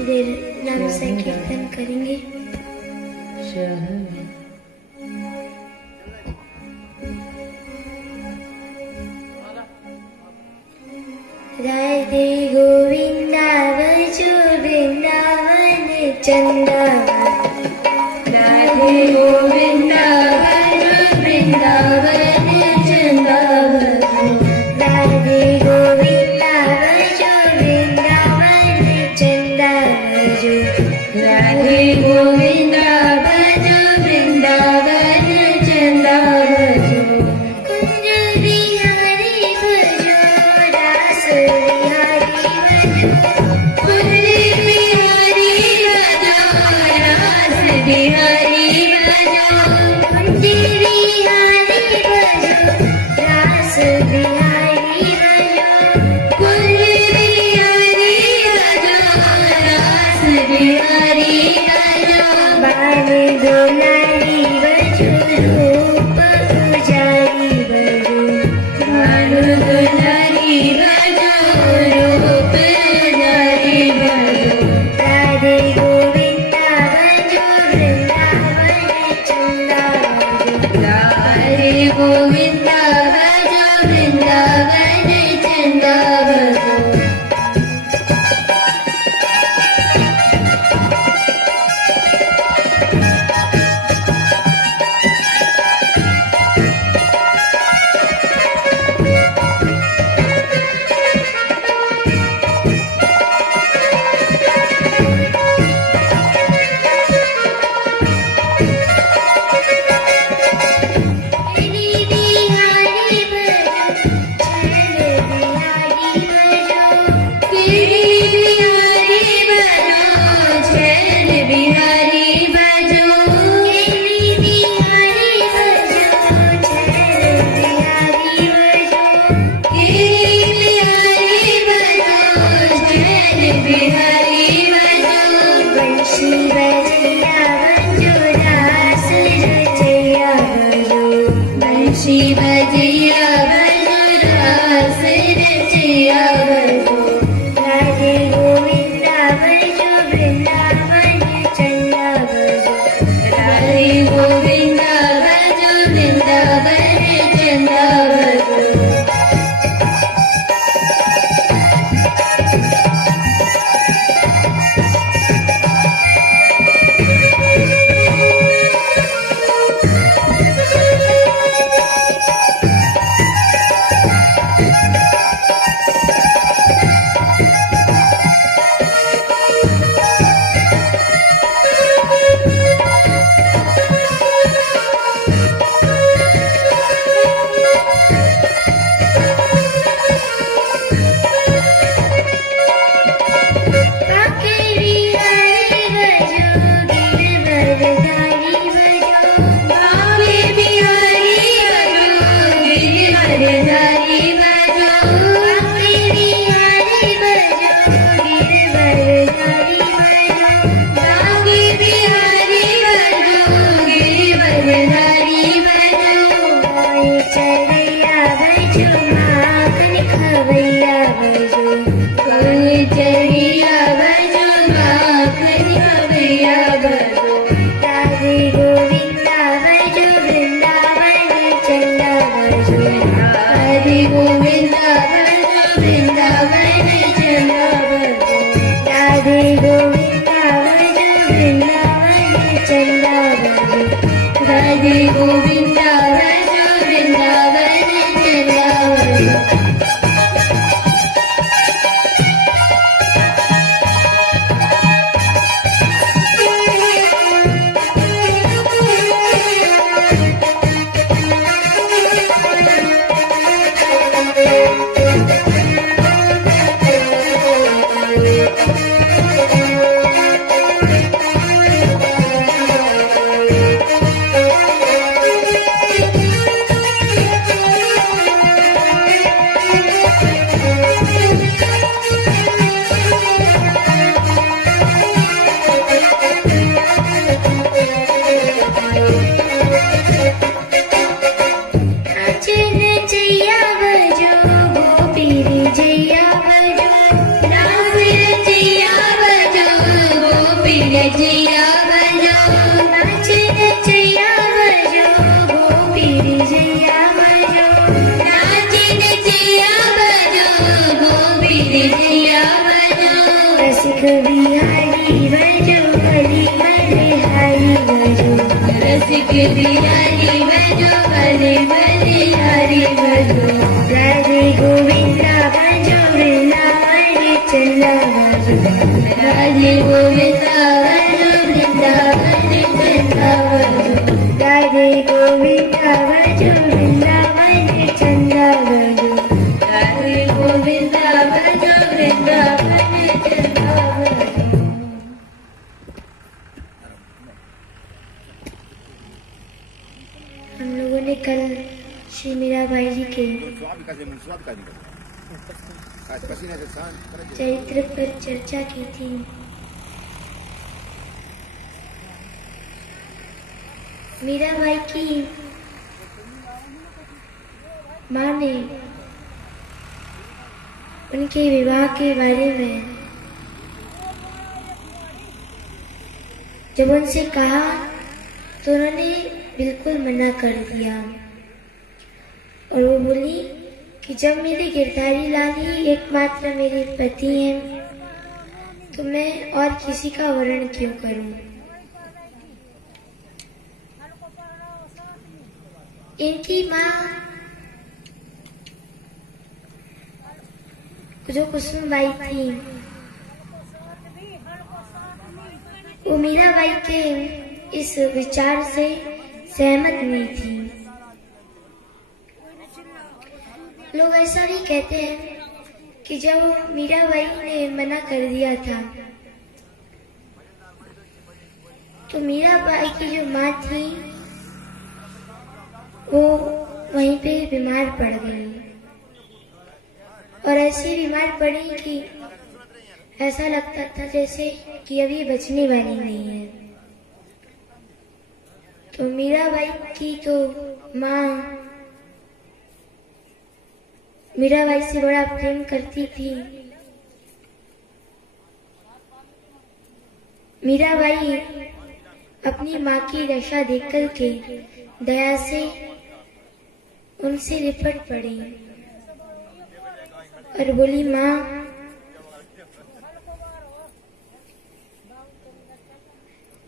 थोड़ी देर नाम संकीर्तन करेंगे। राधे गोविंदा भजो वृंदावन चंदा, राधे गोविंदा भजो वृंदावन चंदा, राधे गोविंदा भजो वृंदावन चंदा, राधे गोविंदा भजो वृंदावन चंदा, कुंज बिहारी भजो रास बिहारी भजो, कुंज बिहारी भजो रास बिहारी भजो, कुंज बिहारी भजो रास बिहारी भजो, कुंज बिहारी भजो रास बिहारी भजो, बाल दुलारी भजो रूप उजारी भजो, बाल दुलारी भजो रूप उजारी भजो, राधे गोविंदा भजो वृंदावन चंदा, राधे गोविंदा भजो वृंदावन चंदा भजो। शिव जिया भजो रास रचिया भजो, राधे गोविंदा भजो वृंदावन चंदा भजो, राधे गोविंदा भजो वृंदावन चंदा भजो। राधे गोविंदा भजो वृंदावन चंदा भजो। जिया बजो नाच नचैया बजो गोपी रे जिया बजो नाच नचैया बजो गोपी रे जिया बजो रसिक बिहारी बजो बलि बलिहारी बजो रसिक बिहारी बजो बलि बलिहारी बजो राधे गोविंदा बजो वृंदावन चला बजो राधे गोविंदा बजो वृंदावन चला बजो राधे गोविंदा बजो वृंदावन चला बजो राधे गोविंदा बजो वृंदावन चला बजो। हम लोगों ने कल श्री मीराबाई जी के चरित्र पर चर्चा की थी। मीराबाई की माँ ने उनके विवाह के बारे में जब उनसे कहा तो उन्होंने बिल्कुल मना कर दिया और वो बोली कि जब मेरे गिरधारी लाल ही एकमात्र मेरे पति हैं तो मैं और किसी का वर्ण क्यों करूं। इनकी माँ जो कुसुमबाई थी वो मीराबाई के इस विचार से सहमत नहीं थी। लोग ऐसा भी कहते हैं कि जब मीराबाई ने मना कर दिया था तो मीराबाई की जो माँ थी वो वहीं पे बीमार पड़ गई और ऐसी बीमार पड़ी कि ऐसा लगता था जैसे कि अभी बचने वाली नहीं है। तो मीराबाई की तो माँ मीराबाई से बड़ा प्रेम करती थी। मीराबाई अपनी माँ की दशा देखकर के दया से उनसे लिपट पड़ी और बोली, माँ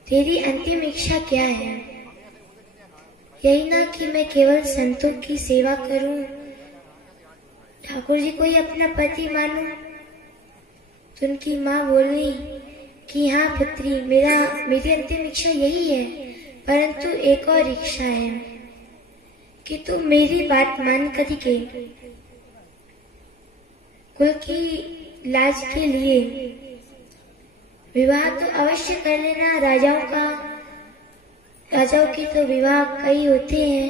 तेरी अंतिम इच्छा क्या है? यही ना कि मैं केवल संतों की सेवा करूं, ठाकुर जी को ही अपना पति मानूं। तो उनकी माँ बोली कि हाँ पुत्री, मेरी अंतिम इच्छा यही है, परंतु एक और इच्छा है कि तू मेरी बात मान करके कुल की लाज के लिए विवाह तो अवश्य कर लेना। राजाओं की तो विवाह कई होते हैं,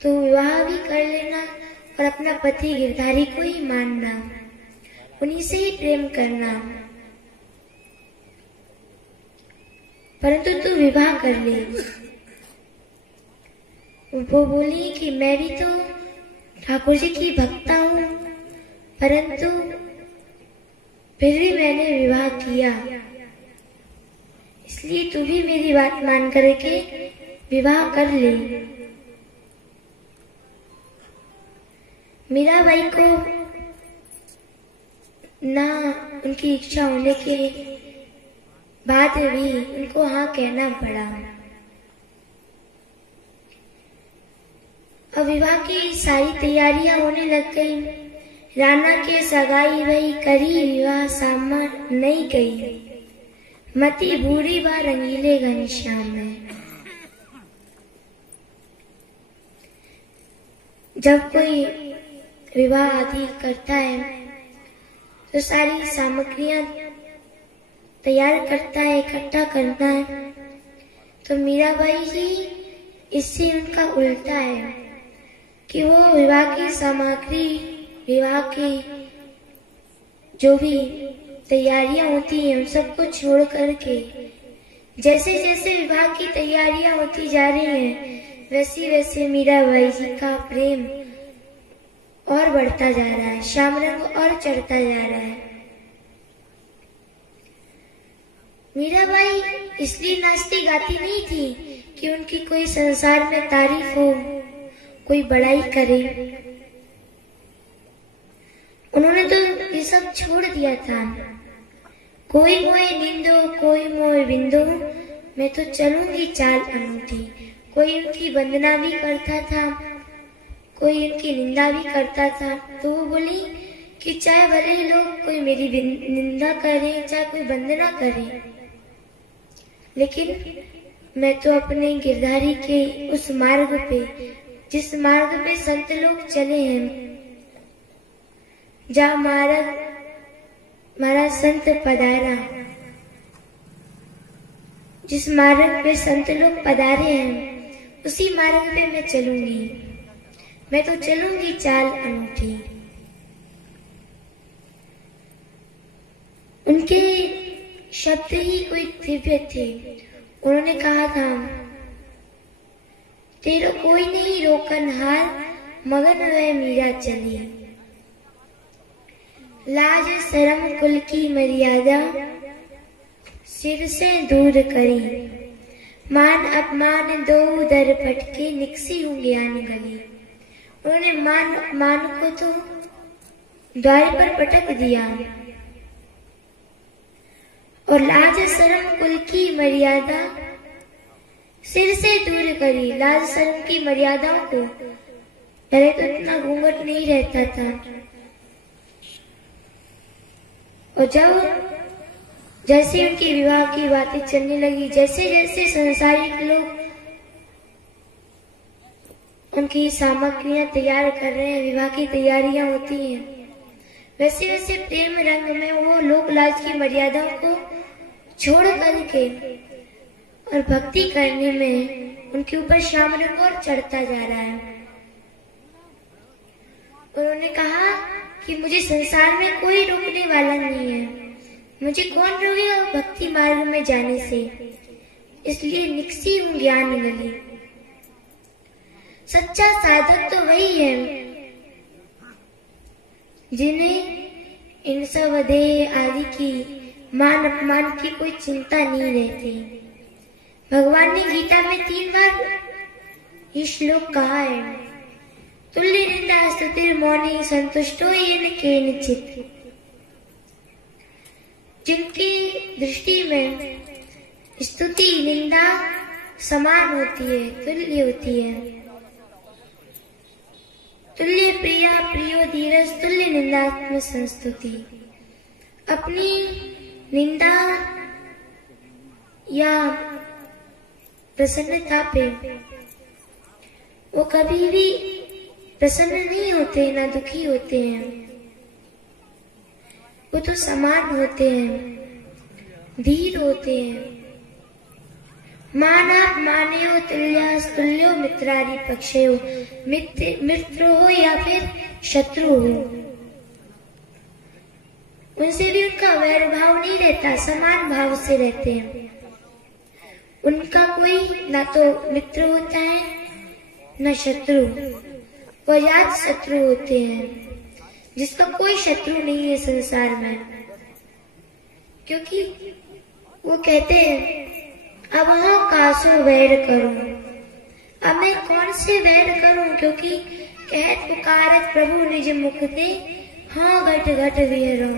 तो विवाह भी कर लेना और अपना पति गिरधारी को ही मानना, उन्हीं से ही प्रेम करना। परंतु तू विवाह कर ले। वो बोली कि मैं भी तो ठाकुर जी की भक्ता हूँ, परंतु फिर भी मैंने विवाह किया, इसलिए तू भी मेरी बात मान करके विवाह कर ले। मीराबाई को ना उनकी इच्छा होने के बाद भी उनको हाँ कहना पड़ा। अब विवाह की सारी तैयारियां होने लग गई। राना के सगाई भई करी विवाह सामा नहीं गई, मती बूढ़ी बा रंगीले घनश्याम में। जब कोई विवाह आदि करता है तो सारी सामग्रियां तैयार करता है, इकट्ठा करता है। तो मीराबाई जी इससे उनका उल्टा है कि वो विवाह की सामग्री, विवाह की जो भी तैयारियां होती हैं उन सबको छोड़ करके जैसे जैसे विवाह की तैयारियां होती जा रही हैं वैसे वैसे मीराबाई जी का प्रेम और बढ़ता जा रहा है, श्याम रंग और चढ़ता जा रहा है। मीराबाई इसलिए नाचती गाती नहीं थी कि उनकी कोई संसार में तारीफ हो, कोई बड़ाई करे। उन्होंने तो ये सब छोड़ दिया था। कोई मोए निंदो कोई मोए बिंदो, मैं तो चलूंगी चाल अनूठी। कोई उनकी वंदना भी करता था, कोई उनकी निंदा भी करता था, तो वो बोली कि चाहे भले लोग कोई मेरी निंदा करें, चाहे कोई वंदना करे, लेकिन मैं तो अपने गिरधारी के उस मार्ग पे, जिस मार्ग पे संत लोग चले हैं, जहाँ मारा संत पधारा, जिस मार्ग पे संत लोग पधारे हैं, उसी मार्ग पे मैं चलूंगी। मैं तो चलूंगी चाल अनूठी। उनके शब्द ही कोई दिव्य थे। उन्होंने कहा था, तेरो कोई नहीं रोकन हार, मगन वह मीरा चली। लाज शरम कुल की मर्यादा, सिर से दूर करी। मान अपमान दो दर पटके, निकसी हूँ ज्ञान गली। उन्होंने मान अपमान को तो द्वार पर पटक दिया, और लाज शरम कुल की मर्यादा सिर से दूर करी। लाज शरम की मर्यादाओं को, पहले तो इतना घूंघट नहीं रहता था, और जब जैसे उनके विवाह की बातें चलने लगी, जैसे जैसे संसारिक लोग उनकी सामग्रियां तैयार कर रहे हैं, विवाह की तैयारियां होती हैं, वैसे वैसे प्रेम रंग में वो लोक लाज की मर्यादाओं को छोड़ करके और भक्ति करने में उनके ऊपर श्याम रंग और चढ़ता जा रहा है। उन्होंने कहा कि मुझे संसार में कोई रोकने वाला नहीं है, मुझे कौन रोकेगा भक्ति मार्ग में जाने से, इसलिए निकसी हूँ ज्ञान गली। सच्चा साधक तो वही है जिन्हें इन सब देह आदि की मान अपमान की कोई चिंता नहीं रहती। भगवान ने गीता में 3 बार ये श्लोक कहा है, तुल्य निंदा स्तुतिर मौनी संतुष्टो येन केनचित्। जिनकी दृष्टि में स्तुति निंदा समान होती है, तुल्य होती है। तुल्य प्रिया प्रियो धीरज, तुल्य निंदात्म संस्तुति। अपनी निंदा या प्रसन्नता पे वो कभी भी प्रसन्न नहीं होते, ना दुखी होते हैं, वो तो समान होते हैं, धीर होते हैं। माना मान्यो तुल्यो मित्रारी पक्षयो, मित्र हो या फिर शत्रु हो, उनसे भी उनका वैर भाव नहीं रहता, समान भाव से रहते हैं। उनका कोई ना तो मित्र होता है न शत्रु, वो अजात शत्रु होते हैं, जिसका कोई शत्रु नहीं है संसार में। क्योंकि वो कहते हैं, अब हाँ कासो वैर करूं, अब मैं कौन से वैर करूं, क्योंकि कहत पुकारत प्रभु निज मुख दे, हाँ घट घट विहरो।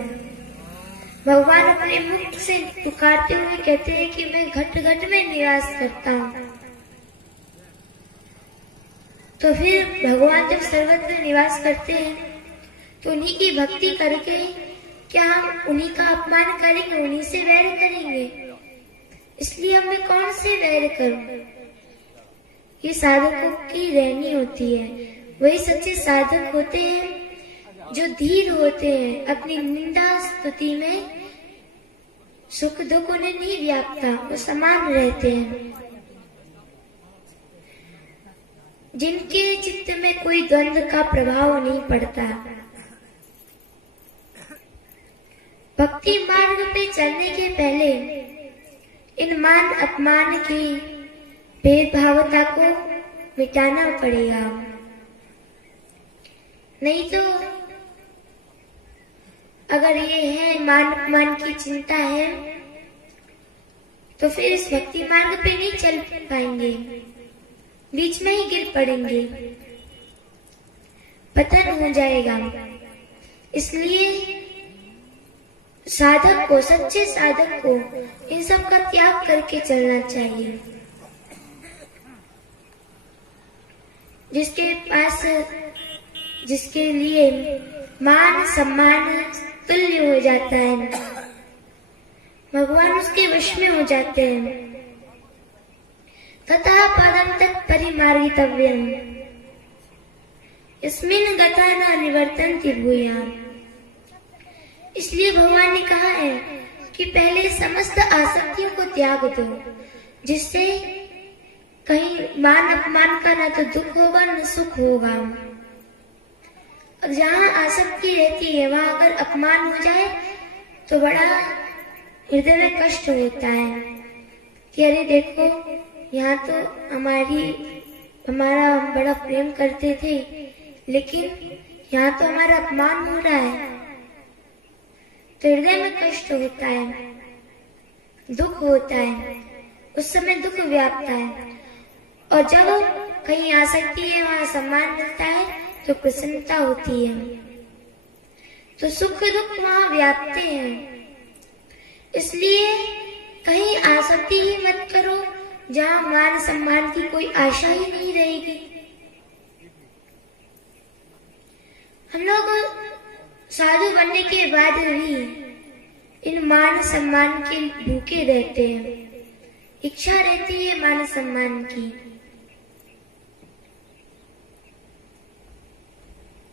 भगवान अपने मुख से पुकारते हुए कहते हैं कि मैं घट घट में निवास करता हूँ। तो फिर भगवान जब सर्वत्र निवास करते हैं तो उन्हीं की भक्ति करके क्या हम उन्हीं का अपमान करेंगे, उन्हीं से वैर करेंगे? इसलिए अब मैं कौन से वैर करूं? ये साधकों की रहनी होती है। वही सच्चे साधक होते हैं जो धीर होते हैं, अपनी निंदा स्तुति में सुख दुख उन्हें नहीं व्यापता, वो समान रहते हैं। जिनके चित्त में कोई द्वंद्व का प्रभाव नहीं पड़ता। भक्ति मार्ग पे चलने के पहले इन मान अपमान की भेदभावता को मिटाना पड़ेगा, नहीं तो अगर ये है मान अपमान की चिंता है तो फिर इस भक्ति मार्ग पे नहीं चल पाएंगे, बीच में ही गिर पड़ेंगे, पतन हो जाएगा। इसलिए साधक को, सच्चे साधक को इन सब का त्याग करके चलना चाहिए। जिसके पास, जिसके लिए मान सम्मान तुल्य हो जाता है, भगवान उसके वश में हो जाते हैं। तथा पदम तत्परिमार्गितव्यम् यस्मिन् गता न निवर्तन्ति भूयाम्। इसलिए भगवान ने कहा है कि पहले समस्त आसक्तियों को त्याग दो, जिससे कहीं मान अपमान का ना तो दुख होगा न सुख होगा। और जहाँ आसक्ति रहती है वहां अगर अपमान हो जाए तो बड़ा हृदय में कष्ट होता है कि अरे देखो, यहाँ तो हमारा बड़ा प्रेम करते थे, लेकिन यहाँ तो हमारा अपमान हो रहा है। तो हृदय में कष्ट होता है, दुख होता है, उस समय दुख व्यापता है। और जब कहीं आसक्ति है वहां सम्मान मिलता है तो प्रसन्नता होती है। तो सुख दुख वहां व्यापते हैं। इसलिए कहीं आसक्ति ही मत करो जहां मान सम्मान की कोई आशा ही नहीं रहेगी। हम लोग साधु बनने के बाद भी इन मान सम्मान के भूखे रहते हैं, इच्छा रहती है मान सम्मान की।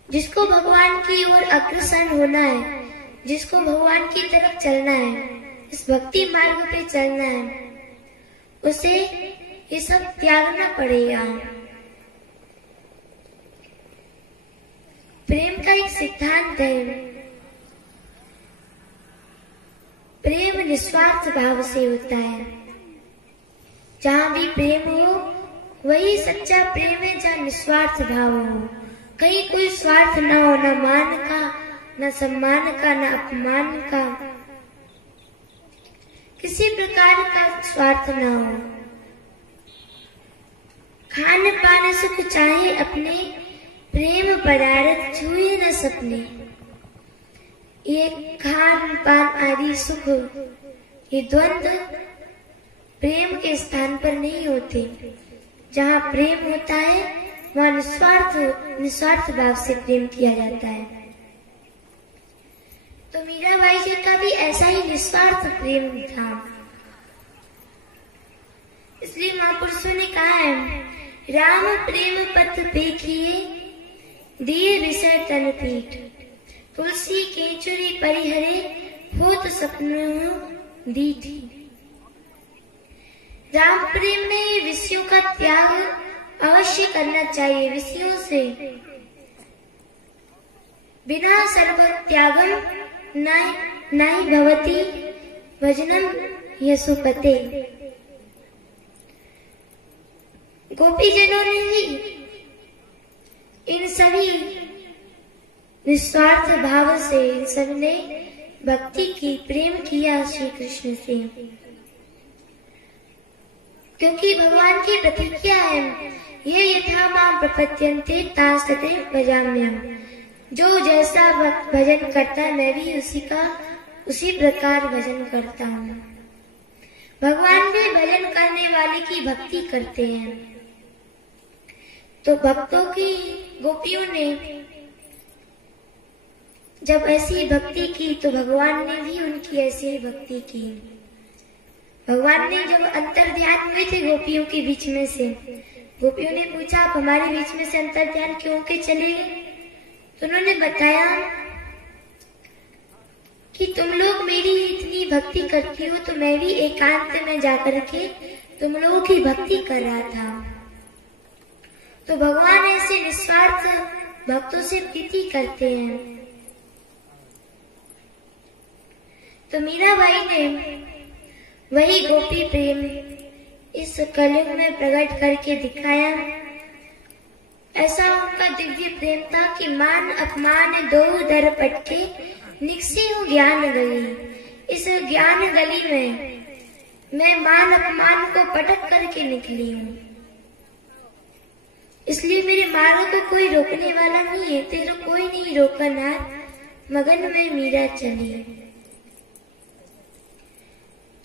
जिसको भगवान की ओर अग्रसर होना है, जिसको भगवान की तरफ चलना है, इस भक्ति मार्ग पे चलना है, उसे ये सब त्यागना पड़ेगा। प्रेम का एक सिद्धांत है, प्रेम निस्वार्थ भाव से होता है। जहां भी प्रेम हो वही सच्चा प्रेम है, जहां निस्वार्थ भाव हो, कहीं कोई स्वार्थ ना हो, न मान का, न सम्मान का, न अपमान का, किसी प्रकार का स्वार्थ ना हो। खान पान सुख चाहे अपने, प्रेम पदार्थ छुए न सपने। ये खान पान आदि सुख, ये द्वंद्व प्रेम के स्थान पर नहीं होते। जहाँ प्रेम होता है वहाँ निस्वार्थ भाव से प्रेम किया जाता है। तो मीराबाई जी का भी ऐसा ही निस्वार्थ प्रेम था। इसलिए महापुरुषों ने कहा है, राम प्रेम पथ पेखिए, दिए विषय तन पीठ, तुलसी केचुरी परिहरे, होत सपनों दीठी। राम प्रेम में विषयों का त्याग अवश्य करना चाहिए। विषयों से बिना सर्व त्यागम नाहि भवति भजनम यशोपते। गोपीजनों ने ही इन सभी निस्वार्थ भाव से, इन सब ने भक्ति की, प्रेम किया श्री कृष्ण से। क्योंकि भगवान की प्रतिज्ञा है, ये यथा मां प्रपद्यन्ते तास्तते भजाम्यहम्। जो जैसा भजन करता है मैं भी उसी प्रकार भजन करता हूँ। भगवान भी भजन करने वाले की भक्ति करते हैं। तो भक्तों की, गोपियों ने जब ऐसी भक्ति की तो भगवान ने भी उनकी ऐसी ही भक्ति की। भगवान ने जब अंतर ध्यान हुए थे गोपियों के बीच में से, गोपियों ने पूछा आप हमारे बीच में से अंतर ध्यान क्यों के चले गए? तो उन्होंने बताया कि तुम लोग मेरी इतनी भक्ति करती हो तो मैं भी एकांत में जाकर के तुम लोगों की भक्ति कर रहा था। तो भगवान ऐसे निस्वार्थ भक्तों से प्रीति करते हैं। तो मीराबाई ने वही गोपी प्रेम इस कलयुग में प्रकट करके दिखाया। ऐसा उनका दिव्य प्रेम था कि मान अपमान दो दर पटके, निकसी हूँ ज्ञान गली। इस ज्ञान गली में मैं मान अपमान को पटक करके निकली हूँ, इसलिए मेरे मार्ग को कोई रोकने वाला नहीं है। तेरे कोई नहीं रोका नाथ, मगन में मीरा चली।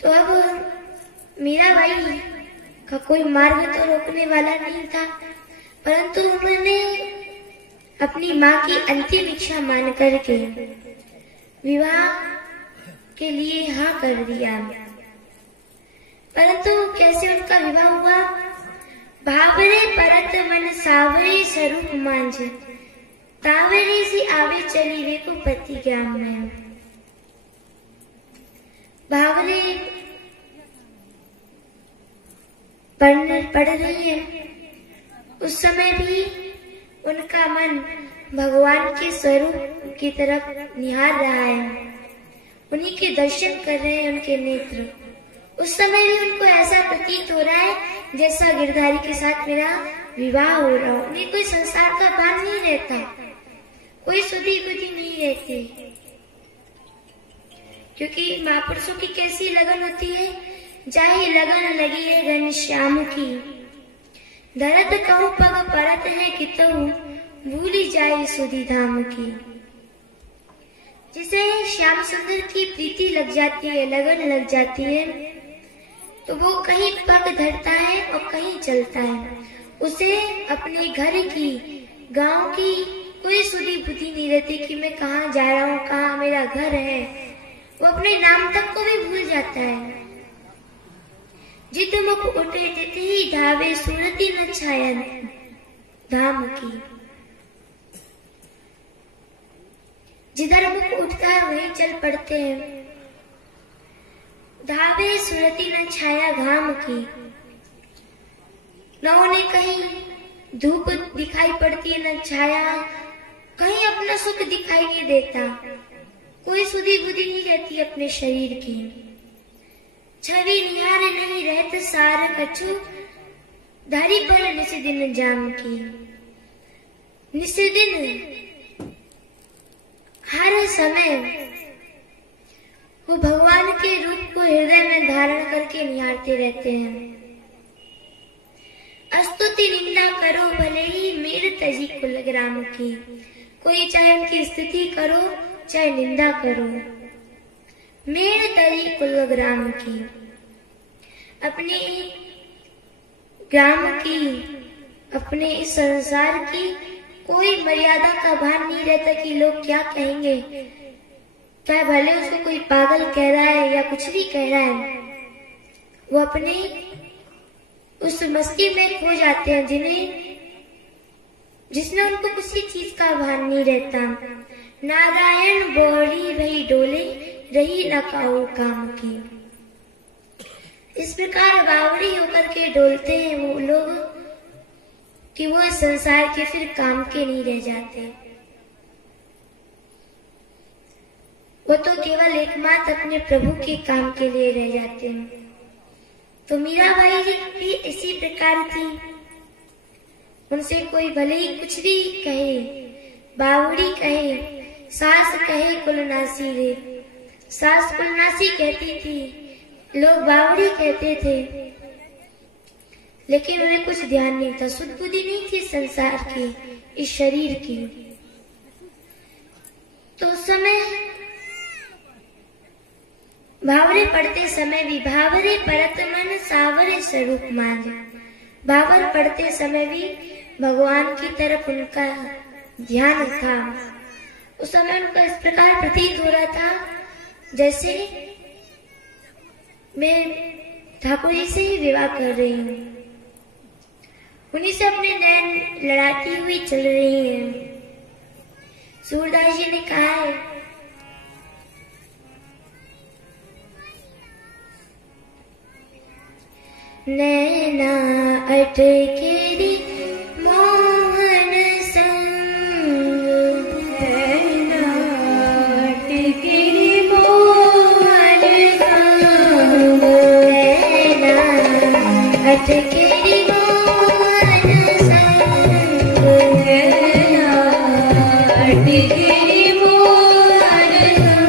तो अब मीराबाई का कोई मार्ग तो रोकने वाला नहीं था, परंतु उन्होंने अपनी माँ की अंतिम इच्छा मान करके विवाह के लिए हाँ कर दिया। परंतु कैसे उनका विवाह हुआ? भावरे परत मन सावरे स्वरूप मांझ, तावरे सी आवे चली वे को पति ग्राम में। भावरे पढ़ रही है, उस समय भी उनका मन भगवान के स्वरूप की तरफ निहार रहा है, उन्हीं के दर्शन कर रहे हैं उनके नेत्र। उस समय भी उनको ऐसा प्रतीत हो रहा है जैसा गिरधारी के साथ मेरा विवाह हो रहा हो। उन्हें कोई संसार का भान नहीं रहता, कोई सुधी बुद्धि नहीं रहती, क्योंकि महापुरुषों की कैसी लगन होती है, जाहि लगन लगी है घनश्याम की, धरत कहूँ पग परत है कितहु, भूली जाए सुधी धाम की। जिसे श्याम सुंदर की प्रीति लग जाती है, लगन लग जाती है, तो वो कहीं पग धरता है और कहीं चलता है। उसे अपने घर की, गांव की कोई सुधी बुद्धि नहीं रहती कि मैं कहाँ जा रहा हूँ, कहाँ मेरा घर है। वो अपने नाम तक को भी भूल जाता है। जित मुख उठे तित ही धावे, सूरती न छाया धाम की। जिधर मुख उठता है वहीं चल पड़ते हैं। धावे सूरती न छाया घाम की, न उन्हें कहीं धूप दिखाई पड़ती है न छाया, कहीं अपना सुख दिखाई नहीं देता, कोई सुधी बुद्धि नहीं रहती अपने शरीर की। छवि निहार नहीं रहत सार कछु, धारी पर निस्दिन जाम की। निस्दिन हर समय वो भगवान के रूप को हृदय में धारण करके निहारते रहते हैं। स्तुति निंदा करो भले ही मेर तजी कुलग्राम की। कोई चाहे उनकी स्तुति करो चाहे निंदा करो, मेर तजी कुलग्राम की। अपने ग्राम की, अपने इस संसार की कोई मर्यादा का भान नहीं रहता कि लोग क्या कहेंगे, चाहे भले उसको कोई पागल कह रहा है या कुछ भी कह रहा है। वो अपने उस मस्ती में खो जाते हैं जिसमें उनको किसी चीज का भान नहीं रहता। नारायण बोली भई डोले, रही न काऊ काम की। इस प्रकार बावड़ी होकर के डोलते हैं वो लोग कि वो संसार के फिर काम के नहीं रह जाते। वो तो केवल एकमात्र अपने प्रभु के काम के लिए रह जाते हैं। तो मीराबाई जी भी इसी प्रकार थी। उनसे कोई भले ही कुछ भी कहे, बावड़ी कहे, सास कहे कुलनासी रे, सास कुलनासी कहती थी, लोग बावड़ी कहते थे, लेकिन उन्हें कुछ ध्यान नहीं था, सुध बुद्धि नहीं थी संसार की, इस शरीर की। तो उस समय भावरे पढ़ते समय भी भावरे परत मन सावरे स्वरूप मान, भावर पढ़ते समय भी भगवान की तरफ उनका ध्यान था। उस समय उनका इस प्रकार प्रतीत हो रहा था जैसे मैं ठाकुर जी से ही विवाह कर रही हूँ, उन्हीं से अपने नैन लड़ाती हुई चल रही हैं। सूरदास जी ने कहा है, नैना अटकेरी मोहन संग, नैना अटकेरी मोहन संग, नैना अटकेरी मोहन संग, नैना अटकेरी मोहन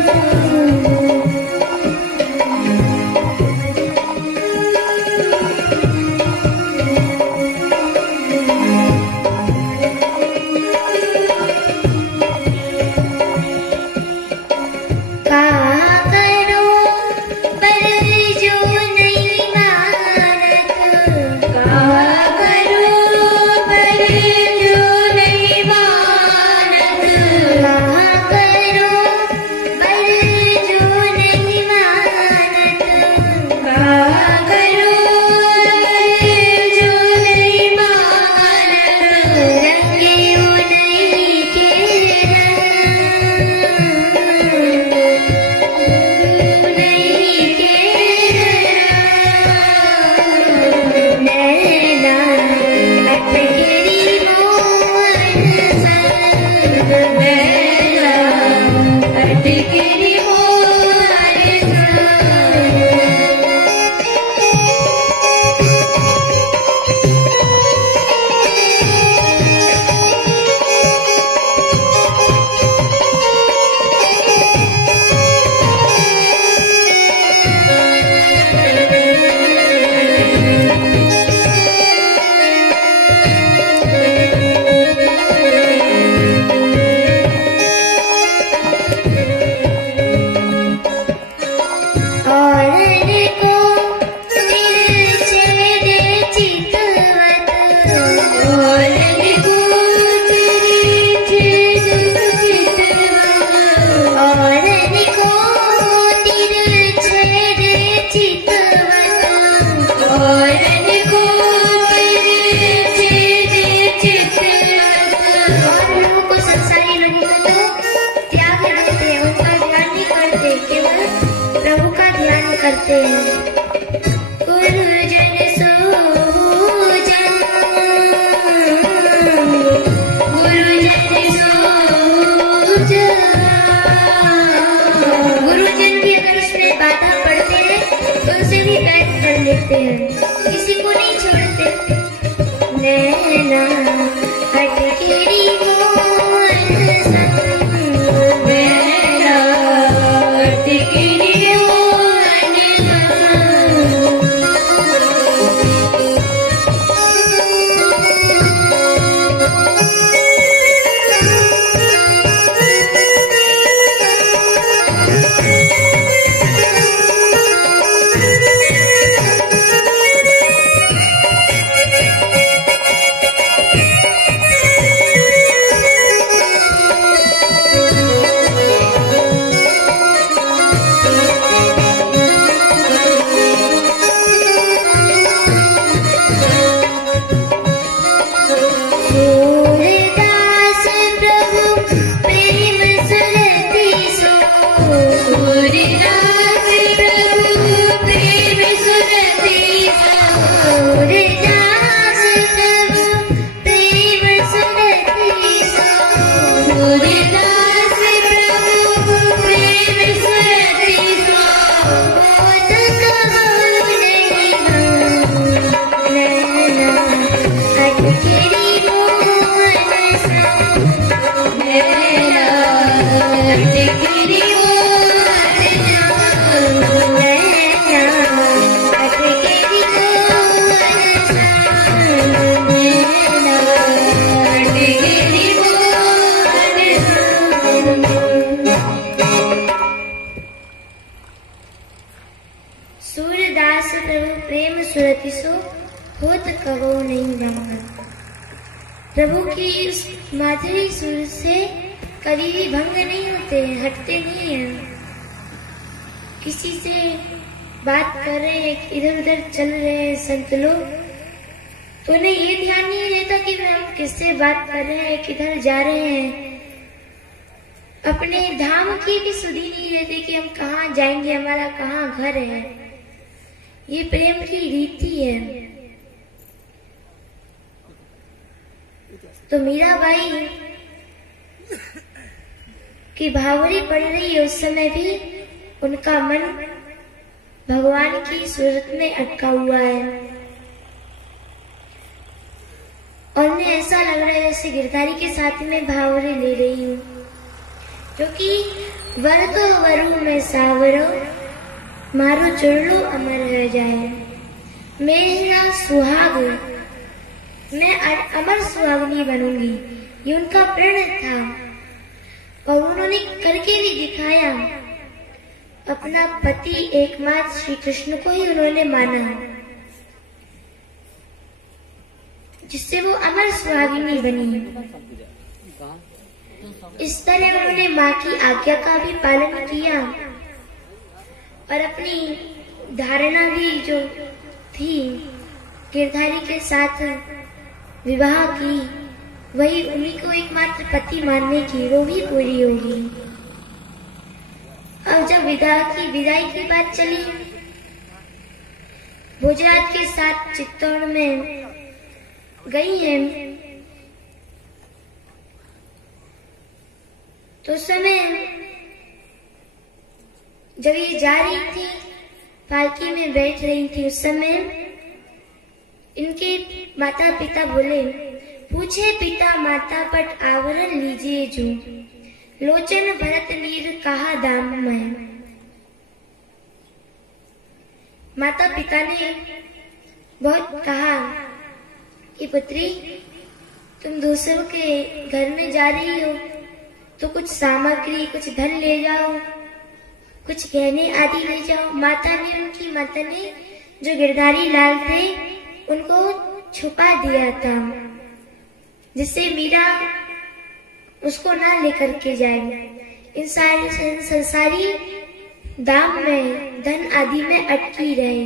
संग। करते हैं। गुरुजन सोजन, गुरुजन सोजन। गुरुजन भी अगर उसमें बाधा पड़ते हैं तो उनसे भी बैठ कर लेते हैं, किसी को नहीं छोड़ते। नैना अटकेरी मोहन संग, नैना अटकेरी मोहन संग। सूरदास प्रभु प्रेम सुरति सो, होत कवो नहीं भंग। प्रभु की उस माधुरी सुर से कभी भी भंग नहीं होते, हटते नहीं हैं। किसी से बात कर रहे हैं, इधर उधर चल रहे हैं संत लोग, तो उन्हें ये ध्यान नहीं रहता कि हम किससे बात कर रहे हैं, किधर जा रहे हैं। अपने धाम की भी सुधि नहीं रहती कि हम कहाँ जाएंगे, हमारा कहाँ घर है। ये प्रेम की रीति है। तो मीराबाई की भावरी पड़ रही है, उस समय भी उनका मन भगवान की सूरत में अटका हुआ है। और उन्हें ऐसा लग रहा है जैसे गिरधारी के साथ में भावरे ले रही हूँ, क्योंकि वर तो वरु में सावरो, मारो चुड़लो अमर रह जाए। मेरा सुहाग, मैं अमर सुहागनी बनूंगी, ये उनका प्रण था। और उन्होंने करके भी दिखाया। अपना पति एकमात्र श्री कृष्ण को ही उन्होंने माना, जिससे वो अमर सुहागिनी बनी। इस तरह उन्होंने माँ की आज्ञा का भी पालन किया और अपनी धारणा भी जो थी गिरधारी के साथ विवाह की, वही उन्हीं को एकमात्र पति मानने की, वो भी पूरी होगी। अब जब विदाई की बात चली, भोजराज के साथ चित्तौड़ में गई हैं, तो उस समय जब ये जा रही थी, पालकी में बैठ रही थी, उस समय इनके माता पिता बोले, पूछे पिता माता पट आवरण लीजिए जो, लोचन भरत नीर कहा दाम में। माता पिता ने बहुत कहा कि पुत्री, तुम दूसरों के घर में जा रही हो तो कुछ सामग्री, कुछ धन ले जाओ, कुछ गहने आदि ले जाओ। माता ने, उनकी माता ने जो गिरधारी लाल थे उनको छुपा दिया था, जिससे मीरा उसको ना लेकर के जाए। इन सारी संसारी दाम में, धन आदि में अटकी रहे,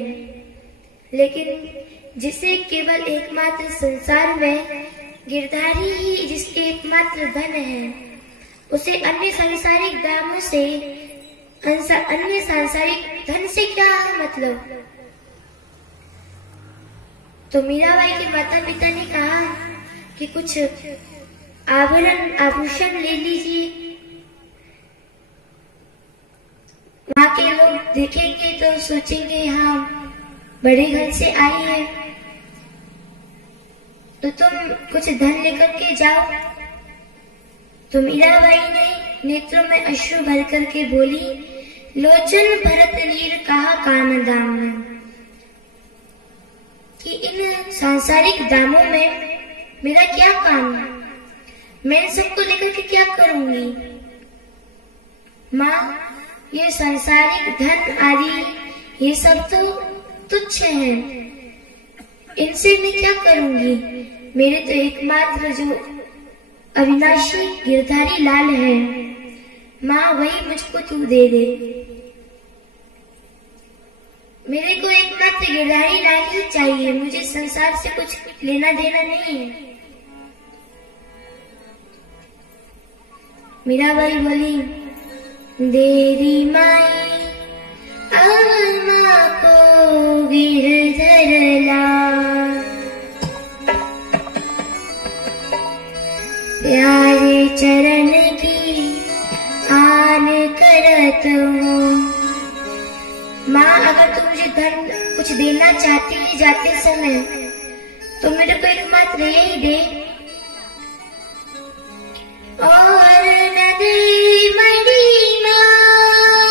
लेकिन जिसे केवल एकमात्र संसार में गिरधारी ही जिसके एकमात्र धन है, उसे अन्य सांसारिक दामों से अन्य सांसारिक धन से क्या मतलब? तो मीराबाई के माता पिता ने कहा कि कुछ आभूषण ले लीजिए, वहां के लोग देखेंगे तो सोचेंगे हाँ बड़े घर से आई है, तो तुम कुछ धन लेकर के जाओ। तो मीराबाई ने नेत्रों में अश्रु भर करके बोली, लोचन भरत नीर कहा काम दाम, कि इन सांसारिक दामों में मेरा क्या काम है, मैं सबको लेकर के क्या करूंगी। माँ, ये सांसारिक धन आदि ये सब तो तुच्छ है, इनसे मैं क्या करूंगी। मेरे तो एकमात्र जो अविनाशी गिरधारी लाल है, माँ वही मुझको तू दे दे। मेरे को एकमात्र गिरधारी लाल ही चाहिए, मुझे संसार से कुछ लेना देना नहीं है। मीराबाई बोली, देरी माई आमा को गिरधर लाल, प्यारे चरण की आन करत हूँ। माँ, अगर तुम मुझे धन कुछ देना चाहती है जाते समय, तो मेरे को एकमात्र यही दे, और न दे मणि माल।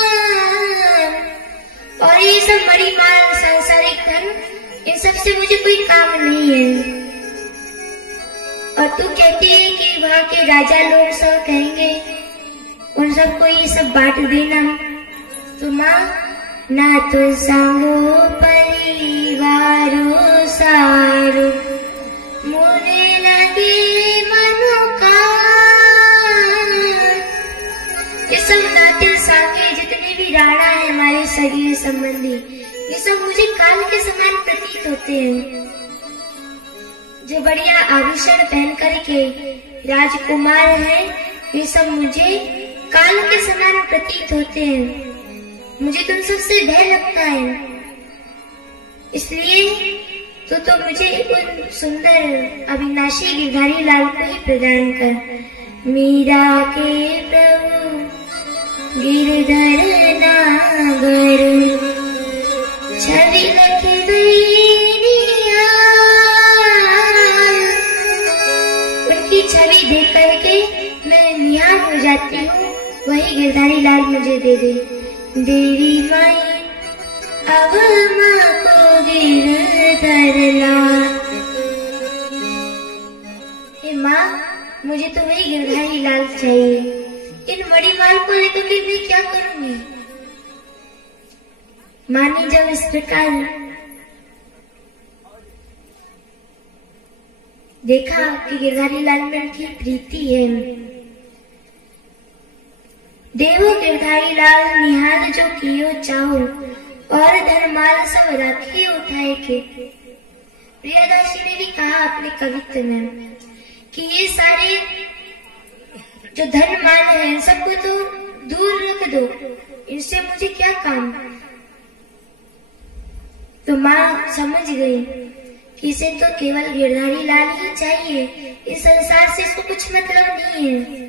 और ये सब मणि माल सांसारिक धन, इन सब से मुझे कोई काम नहीं है। और तू कहती है कि वहाँ के राजा लोग सब कहेंगे उन सबको ये सब बांट देना। तो माँ, ना तो संगो परिवारो सारो, मोरे लगे मनो का। ये सब नाते सांगे जितने भी राणा है हमारे सगे संबंधी, ये सब मुझे काल के समान प्रतीत होते हैं। जो बढ़िया आभूषण पहन करके राजकुमार है, ये सब मुझे काल के समान प्रतीत होते हैं। मुझे तुम सबसे भय लगता है, इसलिए तो मुझे उन सुंदर अविनाशी गिरधारी लाल को ही प्रदान कर। मीरा के प्रभु गिरधर नागर, छवि लखी दैनिया। उनकी छवि देख करके मैं निहाल हो जाती हूँ, वही गिरधारी लाल मुझे दे दे। देवी माई अब माँ को गिरधर लाल। हे माँ, मुझे तो वही गिरधारी लाल चाहिए। इन मणिमाल को लेकर के मैं क्या करूंगी। माँ ने जब इस प्रकार देखा कि गिरधारी लाल में उनकी प्रीति है, देवो गिरधारी लाल निहाल जो कियो चाहो, और धर्माल सब रखे उठाए के। प्रियदासी ने भी कहा अपने कवित्व में कि ये सारे जो धन मान है इन सबको तो दूर रख दो, इनसे मुझे क्या काम। तो माँ समझ गई कि इसे तो केवल गिरधारी लाल ही चाहिए, इस संसार से इसको कुछ मतलब नहीं है।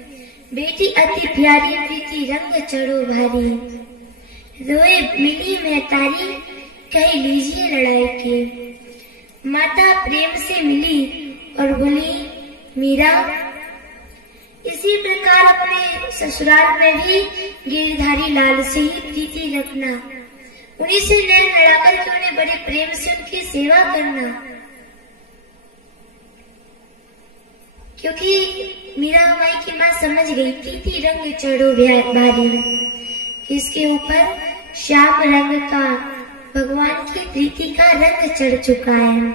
बेटी अति प्यारी प्रीति रंग चढ़ो भारी, रोए मिली मैं तारी कह लीजिए लड़ाई के। माता प्रेम से मिली और बोली, मीरा इसी प्रकार अपने ससुराल में भी गिरधारी लाल से ही प्रीति रखना, उन्हीं से नैन लड़ाकर के उन्हें बड़े प्रेम से उनकी सेवा करना। क्योंकि मीरा माई की माँ समझ गई प्रीति रंग चढ़ो भारी, इसके ऊपर श्याम रंग का भगवान की प्रीति का रंग चढ़ चुका है।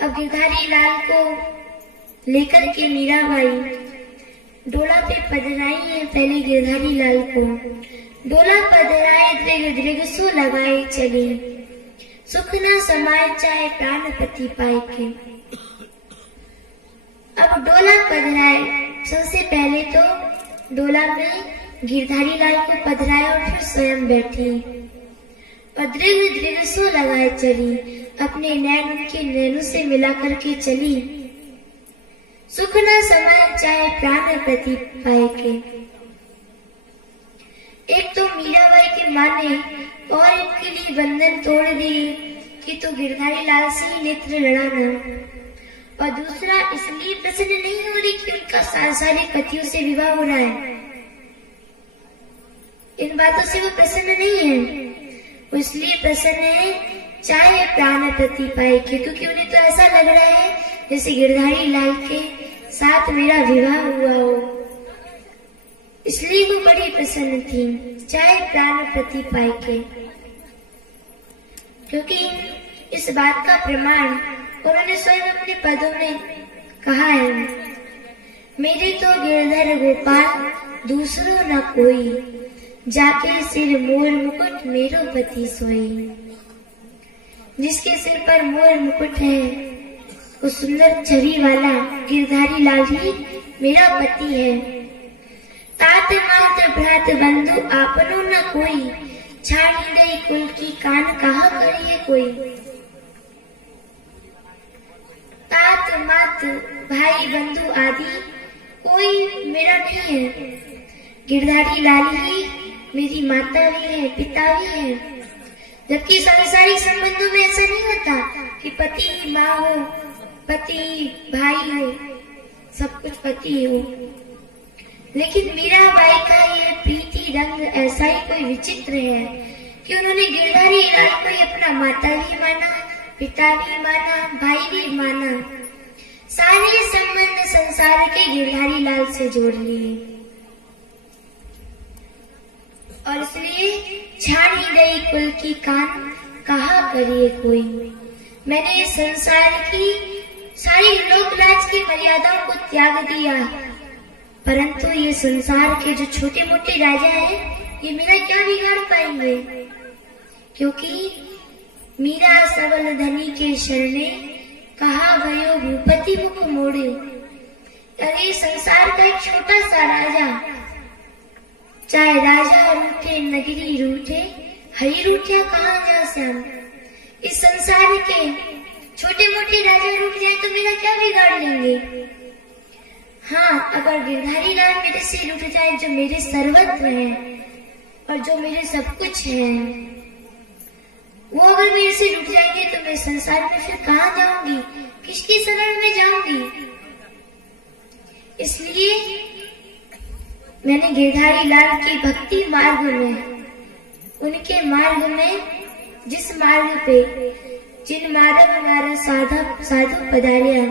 अब गिरधारी लाल को लेकर के मीराबाई डोला पे पधराई है। पहले गिरधारी लाल को डोला पधराए दृग दृग सो लगाए चले, सुख न समाए चाहे प्राणपति पाए के। अब डोला पधराए, सबसे पहले तो डोला में गिरधारी लाल को पधराया और फिर स्वयं बैठी और दृढ़ दृढ़ सो लगाए चली, अपने नैन उनके नैनों से मिला करके चली। सुख न समाए चाहे प्राण प्रति पाए के। एक तो मीराबाई की माँ ने और एक के लिए बंधन तोड़ दी कि तू गिरधारी लाल से ही नेत्र लड़ाना, और दूसरा इसलिए प्रसन्न नहीं हो रही कि उनका सांसारिक पतियों से विवाह हो रहा है। इन बातों से वो प्रसन्न नहीं है, वो इसलिए प्रसन्न है चाहे प्राण प्रति पाए के, क्योंकि उन्हें तो ऐसा लग रहा है जैसे गिरधारी लाल के साथ मेरा विवाह हुआ हो, इसलिए वो बड़ी प्रसन्न थी चाहे प्राण प्रति पाए के। क्योंकि इस बात का प्रमाण उन्होंने स्वयं अपने पदों में कहा है, मेरे तो गिरधर गोपाल दूसरो न कोई, जाके सिर मोर मुकुट मेरो पति सोई। जिसके सिर पर मोर मुकुट है वो सुंदर छवि वाला गिरधारी लाल ही मेरा पति है। तात मात भ्रात बंधु आपनो न कोई, छानी गई कुल की कान कहा करिए कोई। तात मात भाई बंधु आदि कोई मेरा नहीं है, गिरधारी लाल ही मेरी माता भी है, पिता भी है। जबकि सांसारिक संबंधों में ऐसा नहीं होता कि पति माँ हो, पति भाई हो, सब कुछ पति हो। लेकिन मीराबाई का ये प्रीति रंग ऐसा ही कोई विचित्र है कि उन्होंने गिरधारी लाल को ही अपना माता भी माना, पिता भी माना, भाई भी माना। सारे संबंध संसार के गिरधारी लाल से जोड़ लिए और इसलिए छानी गई कुल की कान कहा करिए कोई। मैंने इस संसार की सारी लोकराज की मर्यादाओं को त्याग दिया, परंतु ये संसार के जो छोटे मोटे राजा हैं ये मेरा क्या बिगाड़ पाएंगे, क्योंकि मीरा सबल धनी के शरणे कहा भयो भूपति मुख मोड़े। अरे संसार का एक छोटा सा राजा, चाहे राजा रूठे नगरी रूठे, हरी रूठिया कहाँ जा श्याम। इस संसार के छोटे मोटे राजा रूठ जाए तो मेरा क्या बिगाड़ लेंगे। हाँ, अगर गिरधारी लाल मेरे से रूठ जाए जो मेरे सर्वत्र है और जो मेरे सब कुछ है, वो अगर मेरे से रूठ जाएंगे तो मैं संसार में फिर कहाँ जाऊंगी, किसकी शरण में जाऊंगी। इसलिए मैंने गिरधारी लाल की भक्ति मार्ग में, उनके मार्ग में, जिस मार्ग पे जिन मार्ग हमारा साधु पधारिया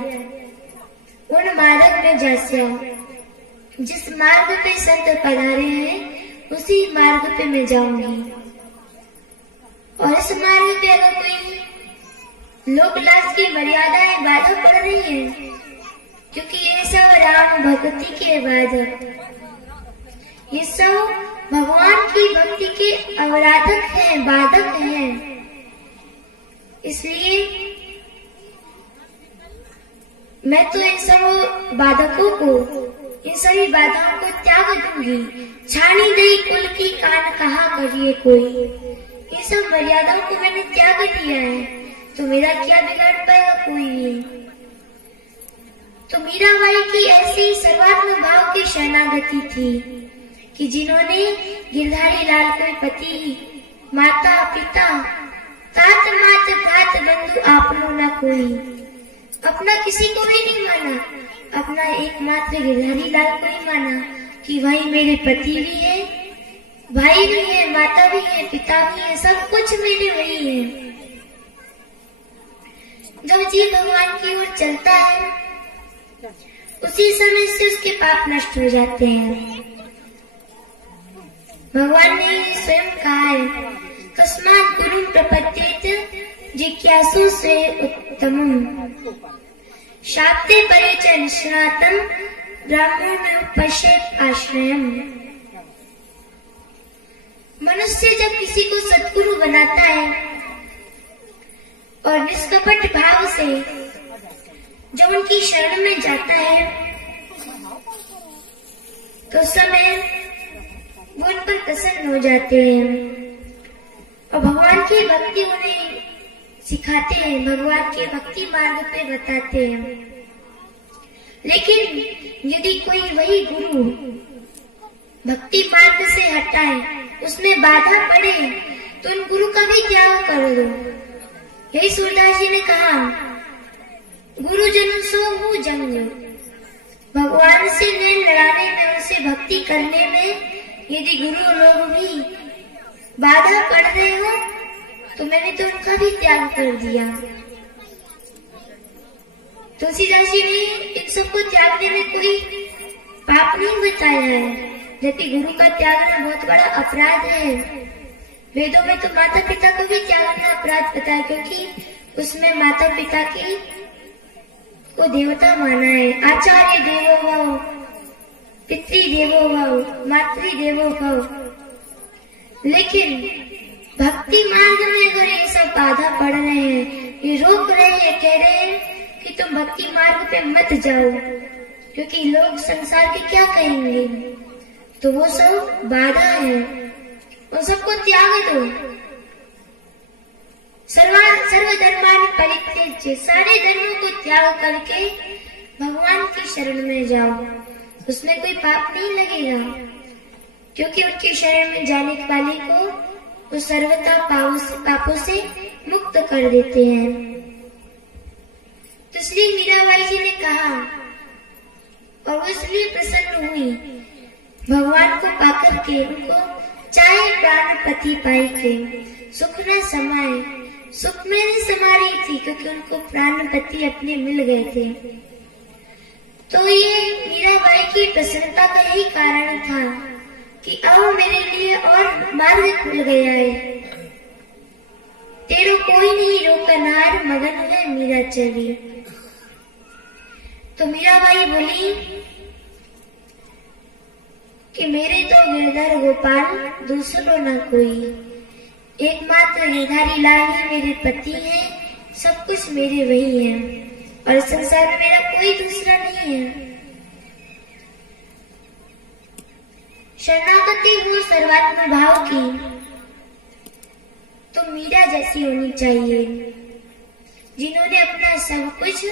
उन मार्ग में जास्या, जिस मार्ग पे संत पधारे हैं उसी मार्ग पे मैं जाऊंगी। और इस मार्ग पे अगर कोई लोकलाज की मर्यादाएं बाधा पड़ रही है, क्योंकि ये सब राम भक्ति के बाधक, ये सब भगवान की भक्ति के अवराधक हैं, बाधक हैं। इसलिए मैं तो इन सब बाधकों को, इन सभी बाधाओं को त्याग दूंगी। छानी गई कुल की कान कहा करिए कोई। ये सब मर्यादाओं को मैंने त्याग दिया है, तो मेरा क्या बिगाड़ पाएगा कोई नहीं। तो मीराबाई की ऐसी सर्वात्म भाव की शरणागति थी कि जिन्होंने गिरधारी लाल को पति, माता, पिता, तात मात भ्रात बंधु आपनो न कोई, अपना किसी को भी नहीं माना, अपना एकमात्र गिरधारी लाल को ही माना कि भाई मेरे पति भी है, भाई भी है, माता भी है, पिता भी है, सब कुछ मेरे वही है। जब जीव भगवान की ओर चलता है उसी समय से उसके पाप नष्ट हो जाते हैं। भगवान ने स्वयं कहा है, तस्मात् गुरुं प्रपद्येत जिज्ञासु से उत्तमम्, शाप्ते परे च निष्णातम् ब्राह्मण पश्येत् आश्रयम्। मनुष्य जब किसी को सद्गुरु बनाता है और निष्कपट भाव से जब उनकी शरण में जाता है तो समय वो उन पर प्रसन्न हो जाते हैं और भगवान की भक्ति उन्हें सिखाते हैं, भगवान के भक्ति मार्ग पे बताते हैं। लेकिन यदि कोई वही गुरु भक्ति मार्ग से हटाए, उसमें बाधा पड़े, तो उन गुरु का भी त्याग कर दो। यही सूरदास जी ने कहा, गुरु जन सो हूँ जंग। भगवान से नैन लड़ाने में, उनसे भक्ति करने में यदि गुरु लोग भी बाधा पड़ रहे हो, तो मैंने तो उनका भी त्याग कर दिया। तुलसीदास जी ने इन सबको त्यागने में कोई पाप नहीं बताया है, जबकि गुरु का त्यागना बहुत बड़ा अपराध है। वेदों में तो माता पिता को भी त्यागना अपराध बताया, क्योंकि उसमें माता पिता की को देवता माना है। आचार्य देवो भव, पितृ देवो भव, मातृ देवो भव। लेकिन भक्ति मार्ग में अगर ये सब बाधा पड़ रहे हैं, ये रोक रहे हैं, कह रहे हैं कि तुम भक्ति मार्ग पे मत जाओ, क्योंकि लोग संसार के क्या कहेंगे, तो वो सब बाधा है, उन सबको त्याग दो। सर्वधर्मान परित्यज्य, सारे धर्मों को त्याग करके भगवान की शरण में जाओ, उसमें कोई पाप नहीं लगेगा, क्योंकि उनकी शरण में जाने वाले को वो सर्वथा पापों से मुक्त कर देते हैं। तो इसलिए मीराबाई जी ने कहा, और वो इसलिए प्रसन्न हुई भगवान को पाकर के, उनको चाहे प्राणपति पाई के सुख न समाए, सुख में नहीं समा रही थी, क्योंकि उनको प्राणपति अपने मिल गए थे। तो ये मीराबाई की प्रसन्नता का यही कारण था कि अब मेरे लिए और मार्ग खुल गया है, तेरो कोई नहीं रोकनार, मगन है मीरा चली। तो मीराबाई बोली कि मेरे तो गिरधर गोपाल दूसरो न कोई, एकमात्र गिरधारी लाल ही मेरे पति हैं, सब कुछ मेरे वही हैं, और संसार में मेरा कोई दूसरा नहीं है। शरणागति हो सर्वात्म भाव की, तो मीरा जैसी होनी चाहिए, जिन्होंने अपना सब कुछ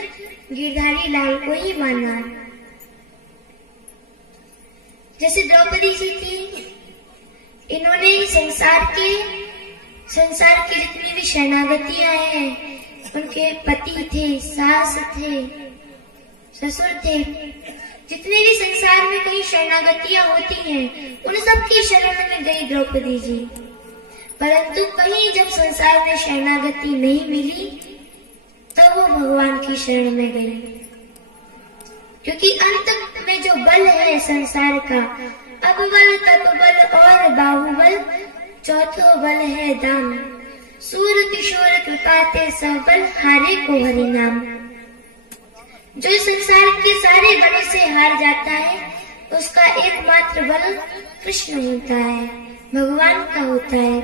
गिरधारी लाल को ही माना। जैसे द्रौपदी जी थी, इन्होंने संसार की जितनी भी शरणागतियां हैं, उनके पति थे, सास थे, ससुर थे, जितने भी संसार में कहीं शरणागतियां होती हैं, उन सब की शरण में गई द्रौपदी जी। परंतु कहीं जब संसार में शरणागति नहीं मिली, तब वो भगवान की शरण में गई, क्योंकि अंत में जो बल है संसार का, अबबल तपबल और बाहुबल, चौथो बल है दाम, सूर किशोर कृपाते सबल, हारे को हरि नाम। जो संसार के सारे बलों से हार जाता है, उसका एकमात्र बल कृष्ण होता है, भगवान का होता है।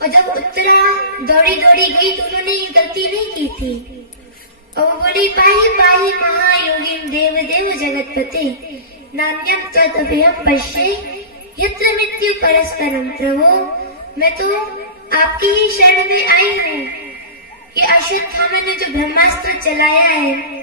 और जब उत्तरा दौड़ी दौड़ी गई, तो उन्होंने ये गलती नहीं की थी, और वो बोली, पाही पाही महायोगिम देव देव जगतपते, नान्यम तदभयम पश्ये यत्र मृत्यु परस्परम। प्रभु, मैं तो आपकी ही शरण में आई हूँ। ये अश्वत्थामा ने जो ब्रह्मास्त्र चलाया है,